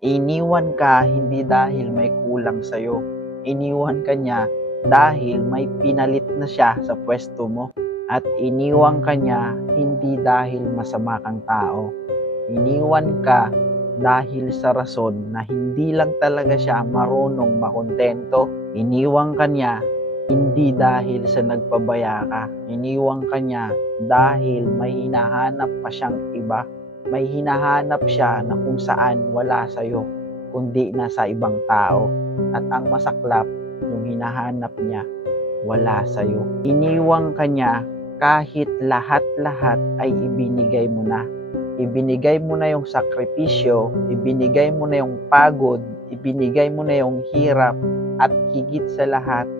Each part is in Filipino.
Iniwan ka hindi dahil may kulang sa'yo. Iniwan ka niya dahil may pinalit na siya sa pwesto mo. At iniwan ka niya hindi dahil masama kang tao. Iniwan ka dahil sa rason na hindi lang talaga siya marunong makontento. Iniwan ka niya hindi dahil sa nagpabaya ka. Iniwan ka niya dahil may hinahanap pa siyang iba. May hinahanap siya na kung saan wala sa'yo, kundi nasa ibang tao. At ang masaklap, yung hinahanap niya, wala sa'yo. Iniwang ka niya kahit lahat-lahat ay ibinigay mo na. Ibinigay mo na yung sakripisyo, ibinigay mo na yung pagod, ibinigay mo na yung hirap, at higit sa lahat,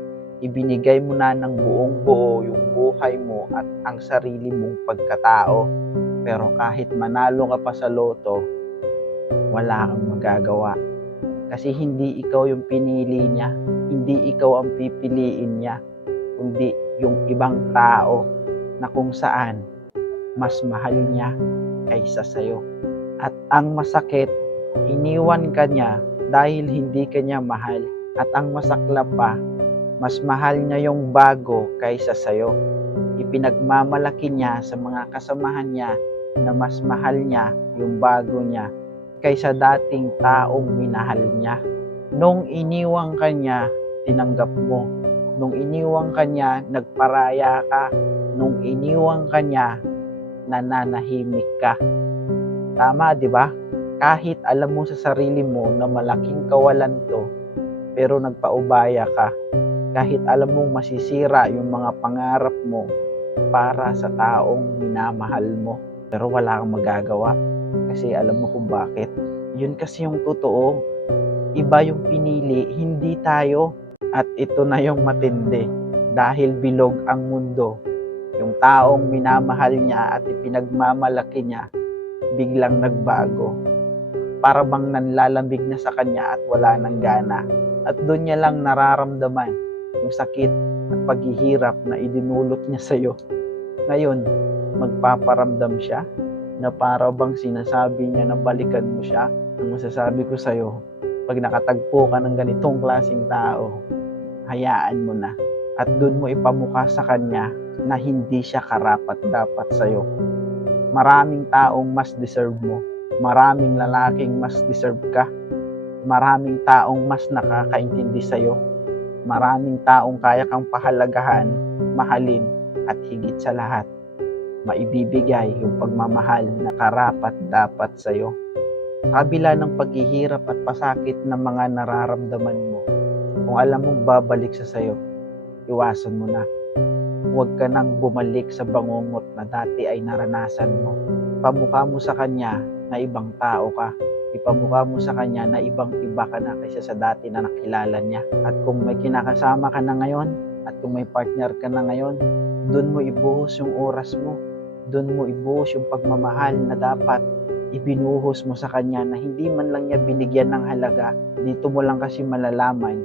ibinigay mo na ng buong buo yung buhay mo at ang sarili mong pagkatao. Pero kahit manalo ka pa sa loto, wala kang magagawa. Kasi hindi ikaw yung pinili niya, hindi ikaw ang pipiliin niya, kundi yung ibang tao na kung saan mas mahal niya kaysa sa'yo. At ang masakit, iniwan ka niya dahil hindi ka niya mahal. At ang masaklap pa, mas mahal niya yung bago kaysa sa'yo. Ipinagmamalaki niya sa mga kasamahan niya na mas mahal niya yung bago niya kaysa dating taong minahal niya. Nung iniwang ka niya, tinanggap mo. Nung iniwang ka niya, nagparaya ka. Nung iniwang ka niya, nananahimik ka. Tama, di ba? Kahit alam mo sa sarili mo na malaking kawalan to, pero nagpaubaya ka. Kahit alam mong masisira yung mga pangarap mo para sa taong minamahal mo, pero wala kang magagawa kasi alam mo kung bakit. Yun kasi yung totoo. Iba yung pinili, hindi tayo. At ito na yung matindi. Dahil bilog ang mundo, yung taong minamahal niya at ipinagmamalaki niya, biglang nagbago. Para bang nanlalamig na sa kanya at wala nang gana. At doon niya lang nararamdaman yung sakit at paghihirap na idinulot niya sa'yo. Ngayon, magpaparamdam siya na para bang sinasabi niya na balikan mo siya. Ang masasabi ko sa'yo, pag nakatagpo ka ng ganitong klaseng tao, hayaan mo na. At doon mo ipamukha sa kanya na hindi siya karapat dapat sa'yo. Maraming taong mas deserve mo. Maraming lalaking mas deserve ka. Maraming taong mas nakakaintindi sa'yo. Maraming taong kaya kang pahalagahan, mahalin, at higit sa lahat, maibibigay yung pagmamahal na karapat dapat. Sa kabila ng paghihirap at pasakit ng mga nararamdaman mo, kung alam mong babalik sa sayo, iwasan mo na. Huwag ka nang bumalik sa bangungot na dati ay naranasan mo. Pamukha mo sa kanya na ibang tao ka. Ipamukha mo sa kanya na ibang iba ka na kaysa sa dati na nakilala niya. At kung may kinakasama ka na ngayon, at kung may partner ka na ngayon, doon mo ibuhos yung oras mo. Doon mo ibuhos yung pagmamahal na dapat ibinuhos mo sa kanya na hindi man lang niya binigyan ng halaga. Dito mo lang kasi malalaman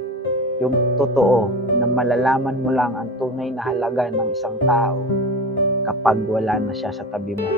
yung totoo na malalaman mo lang ang tunay na halaga ng isang tao kapag wala na siya sa tabi mo.